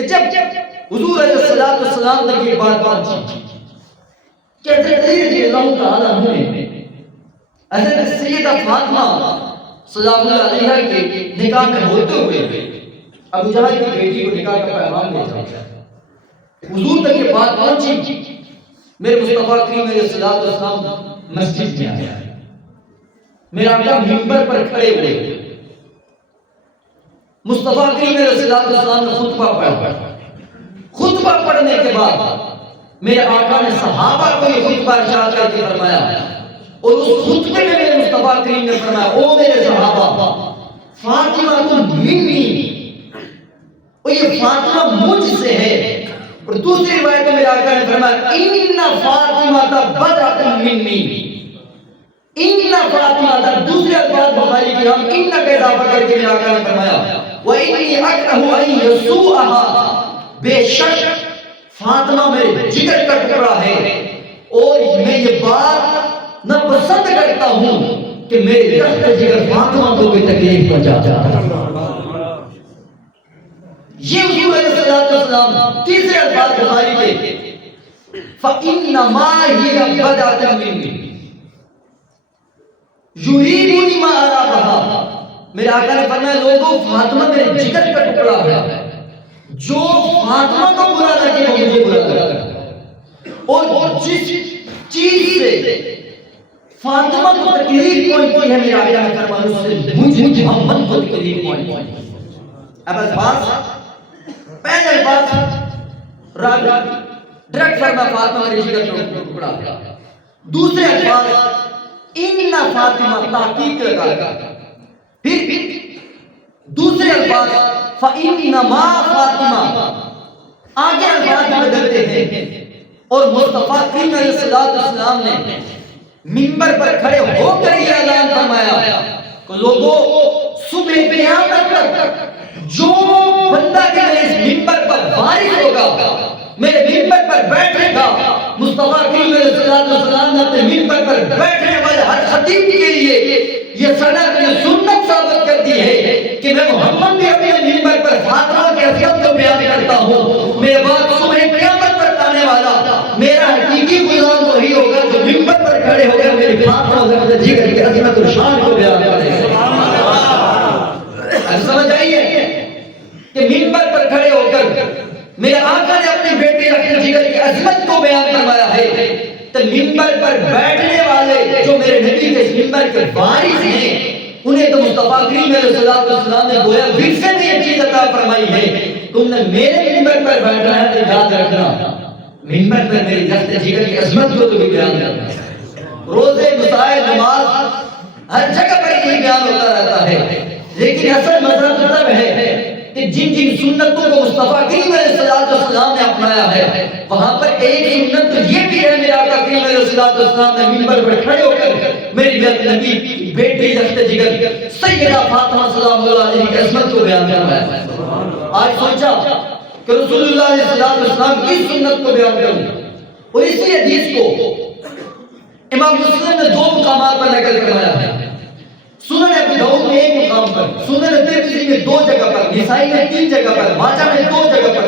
کہ جب حضور علیہ السلام تک یہ بات پہنچی کہ حضرت علی رضی اللہ تعالیٰ عنہ نے حضرت سیدہ فاطمہ سلام اللہ علیہا کے نکاح میں ہوتے ہوئے ابو جہل کی بیٹی کو نکاح کا پیغام بھیجا. حضور تک یہ بات پہنچی. میرے مصطفیٰ کریم علیہ السلام مسجد میں آیا. میرا آقا منبر پر کھڑے ہوئے. مصطفیٰ کریم علیہ السلام نے خطبہ پڑھا. خطبہ پڑھنے کے بعد میرے آقا نے صحابہ کو یہ خطبہ ارشاد کر کے فرمایا اور اس خطبے میں میرے مصطفیٰ کریم نے فرمایا او میرے صحابہ فاطمہ منی، اور یہ فاطمہ مجھ سے ہے. اور دوسری روایت میں میرے آقا نے فرمایا ان فاطمہ بدعۃ منی. ان فاطمہ، دوسرے الفاظ بخاری کی ہم ان کا اضافہ کر کے میرے آقا نے فرمایا وَإِنِّي أَكْرَهُ أَن يَسُوءَهَا، بے شک فاطمہ میرے جگر کا ٹکڑا ہے اور میں یہ بات نہ پسند کرتا ہوں کہ میرے رخت جگر فاطمہ کو کوئی تکلیف پہنچاتا. یہ حضور علیہ السلام تیسرے الفاظ بخاری کے فَإِنَّمَا هِيَ بَدْعَةٌ مِّنِّي یُرِیدُنِی مَا أَرَابَهَا. میرے آقا نے فرمایا لوگوں فاطمہ میرے جگر کا ٹکڑا ہے، جو فاطمہ کو برا لگے وہ مجھے برا لگا، اور جس چیز سے فاطمہ کو تکلیف پہنچتی ہے میرے آقا نے فرمایا اس سے مجھے محمد کو تکلیف پہنچتی ہے. اب الفاظ پہلے الفاظ راجہ ڈائریکٹ فرما فاطمہ میرے جگر کا ٹکڑا ہے. دوسرے الفاظ ان فاطمہ تحقیق لگا. پھر دوسرے الفاظ فَإِنَّمَا فاطمہ. آگے الفاظ بدلتے ہیں اور مصطفیٰ کریم علیہ السلام نے منبر پر کھڑے ہو کر یہ اعلان فرمایا کہ لوگوں صبح قیامت تک جو بندہ کہ میرے اس منبر پر وارث ہوگا، میرے منبر پر بیٹھے گا، مصطفیٰ کریم علیہ السلام نے اپنے منبر پر بیٹھنے والے ہر خطیب کے لیے یہ سنت، یہ سنت ثابت کر دی ہے کہ میں محمد بھی اپنے منبر پر فاطمہ کے عظمت کو بیان کرتا ہوں. میرے بعد صبح قیامت پر آنے والا میرا حقیقی غلام وہی ہوگا جو منبر پر کھڑے ہو کر میری فاطمہ زہرا جگر کی عظمت اور شان کو بیان کرے. سمجھ آئیے کہ منبر پر کھڑے ہو کر میرے آقا نے اپنی بیٹی اپنے جگر کی عظمت کو بیان کروایا ہے. تو منبر پر بیٹھنے والے جو میرے نبی کے منبر کے وارث ہیں انہیں تو مصطفیٰ کریم علیہ السلام نے گویا پھر سے بھی یہ چیز عطا فرمائی ہے. تم نے میرے منبر پر بیٹھنا ہے تو یاد رکھنا منبر پر میری رخت جگر کی عظمت کو تو بھی بیان کرنا. روزے مسائل نماز ہر جگہ پر یہ بیان ہوتا رہتا ہے، لیکن اصل مطلب تب ہے کہ جن جن سنتوں کو مصطفیٰ کریم علیہ السلام نے اپنایا ہے وہاں پر ایک سنت تو یہ بھی ہے میرے آقا کریم علیہ السلام نے منبر پر کھڑے ہو کر میری نبی کی بیٹی رخت جگر سیدہ فاطمہ سلام اللہ علیہ کی عظمت کو بیان کروایا. آج سوچا کہ رسول اللہ علیہ السلام کی سنت کو بیان کروں، اور اسی حدیث کو امام مسلم نے دو مقامات پر نقل کروایا ہے. سنن ابی داؤد میں ایک مقام پر، سنن ترمذی میں دو جگہ پر، نسائی میں 3 جگہ پر، ماجہ میں 2 جگہ پر،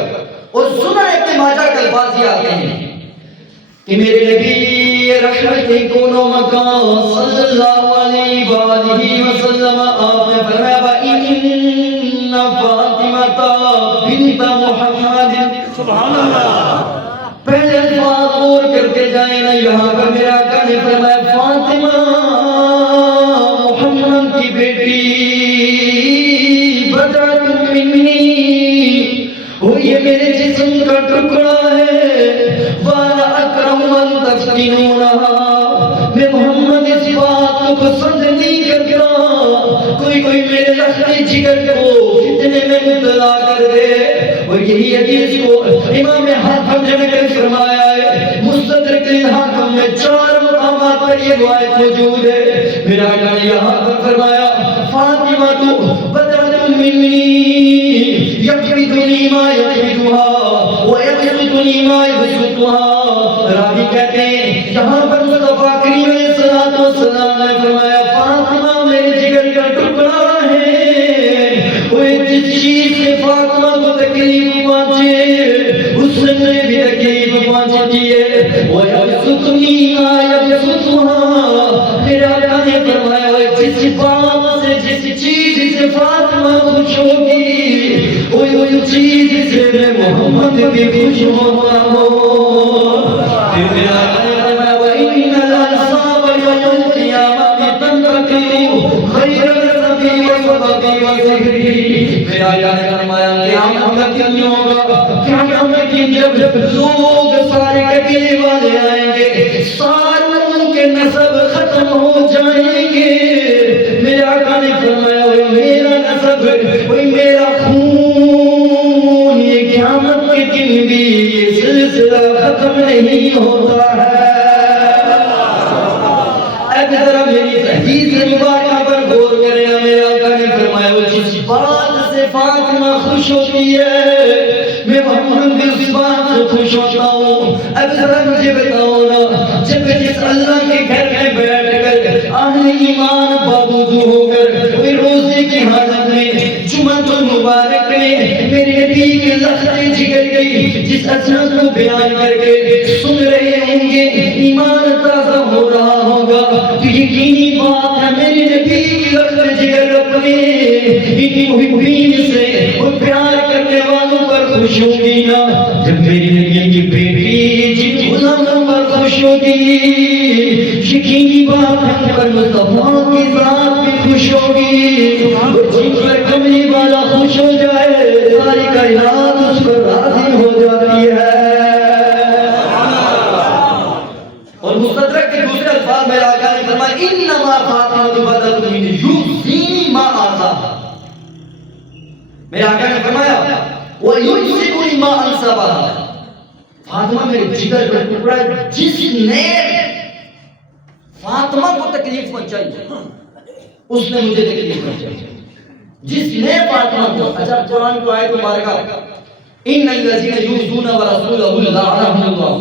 اور سنن ابن ماجہ کے الفاظ یہ آتے ہیں کہ میرے نبی رحمت کے دونوں مقام صلی اللہ علیہ وآلہ وسلم آپ نے فرمایا وَإِنَّ فَاطِمَةَ بِنْتَ مُحَمَّدٍ. سبحان اللہ. پہلے الفاظ غور کر کے جائیں نا، یہاں پر میرا آقا نے فرمایا فاطمہ محمد کی بیٹی بدعۃ منی، وہ یہ میرے جسم کا ٹکڑا ہے. وَأَنَا أَكْرَهُ أَن تَفْتِنُونَهَا، میں محمد اس بات کو پسند نہیں کرتا کوئی میرے رخت جگر کو فتنے میں مبتلا کر دے. اور یہی حدیث کو امام حاکم نے نقل فرمایا ہے. مستدرک الحاکم میں 4 مقامات پر یہ روایت موجود ہے. میرا آقا نے یہاں پر فرمایا فاطمہ تو بدعۃ منی یقبضنی ما یقبضها ویبسطنی ما یبسطها. راوی کہتے ہیں یہاں پر مصطفیٰ کریم علیہ السلام نے فرمایا فاطمہ میرے جگر کا ٹکڑا ہے، وہ جس چیز سے فاطمہ کو تکلیف پہنچے خوش ہوگی، وہی چیز سے میں محمد بھی خوش ہوتا ہوں۔ پھر میرا آقا نے فرمایا وَإِنَّ الْأَنْصَابَ يَوْمَ الْقِيَامَةِ تَنْتَقِلُ خَيْرَ النَّبِيِّ وَصَحْبِهِ وَذِكْرِهِ۔ میرے آقا نے فرمایا قیامت کا دن ہوگا، قیامت کے دن جب لوگ سارے قبیلے والے آئیں گے، ساروں کے نسب ختم ہو جائیں گے، میرے آقا نے فرمایا وہی میرا نسب، وہی میرا خون، یہ قیامت کے دن بھی یہ سلسلہ ختم نہیں ہوتا ہے۔ اب ذرا میری حدیث مبارکہ پر غور کریں، میرے آقا نے فرمایا وہ جس بات سے فاطمہ خوش ہوتی ہے میں محمد بھی اس بات سے خوش ہوتا ہوں۔ اب ذرا مجھے بتاؤ نا، جب جس اللہ کے گھر میں بیٹھ کر اہل ایمان بابود ہو کر کوئی روزے کی حالت میں جمعہ المبارک میں میرے نبی کے لخت جگر گئی، جس اذان کو بیان کر کے سن رہے ہوں گے، ایمان تازہ ہو رہا ہوگا، تو یقینی بات ہے میرے نبی کی لخت جگر اپنے ان محبین سے اور پیار کرنے والوں پر خوش ہوگی نا۔ جب میری نبی کی بیٹی جن غلاموں پر خوش ہوگی، یقینی بات ہے پر مصطفیٰ کی ذات بھی خوش ہوگی، اور جن پر کملی والا خوش ہو جائے ساری کائنات اس پر راضی ہو جاتی ہے۔ اور مستدرک کے دوسرے الفاظ میں آقا نے فرمایا انما فاطمہ بدل من یؤذینی ما آذا، میرے آقا نے فرمایا وَيُجْزِبُنِ مَا أَنْصَبَهَا، فاطمہ میرے جگر کا ٹکڑا ہے، جس نے فاطمہ کو تکلیف پہنچائی اس نے مجھے تکلیف پہنچائی، جس نے فاطمہ کو، اچھا قرآن کو آیت مبارکہ ان الذین یؤذون ورسولہ لعنہم اللہ،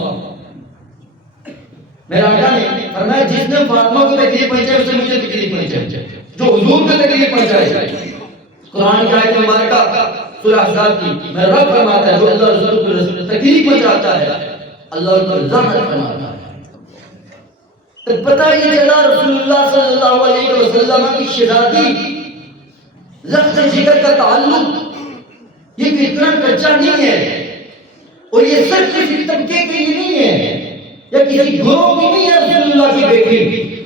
میرے آقا نے فرمایا جس نے فاطمہ کو تکلیف پہنچائی اس نے مجھے تکلیف پہنچائی، جو حضور کو تکلیف پہنچائی۔ قرآن کی آیت مبارکہ سورہ احزاب کی میں رب فرماتا ہے جو اللہ رسول کو تکلیف پہنچاتا ہے اللہ اس پر لعنت فرماتا ہے۔ تو پتہ یہ چلا رسول اللہ صلی اللہ علیہ وسلم کی شہزادی لفظ جگر کا تعلق یہ بھی اتنا کچا نہیں ہے، اور یہ صرف کسی طبقے کے لیے نہیں ہے یا کسی گروہ کی نہیں ہے۔ رسول اللہ کی بیٹی،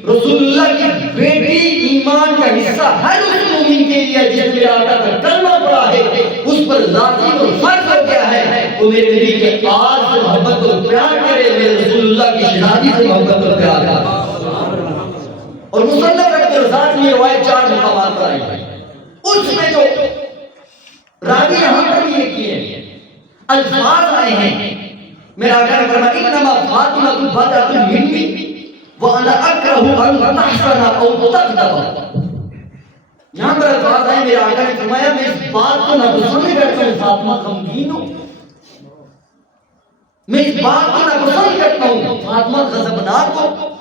رسول اللہ کی بیٹی ایمان کا حصہ ہر اس مومن کے لیے جس نے آقا کا کلمہ پڑھا ہے اس پر لازم اور فرض ہو گیا ہے وہ میرے نبی کے آج سے محبت اور پیار کرے، میرے رسول اللہ کی شہزادی سے محبت اور پیار کرے۔ اور مصنف عبد الرزاق نے روایت 4 مقامات پر آئی ہے، اس میں جو راوی یہاں پر یہ کیے الفاظ آئے ہیں، میرا آقا نے فرمایا انما فاطمہ بدعۃ منی وانا اکرہ ان تحسن او تکذب، یہاں پر الفاظ آئے میرے آقا نے فرمایا میں اس بات کو ناپسند کرتا ہوں فاطمہ غمگین ہو، میں اس بات کو ناپسند کرتا ہوں فاطمہ غضبناک ہو،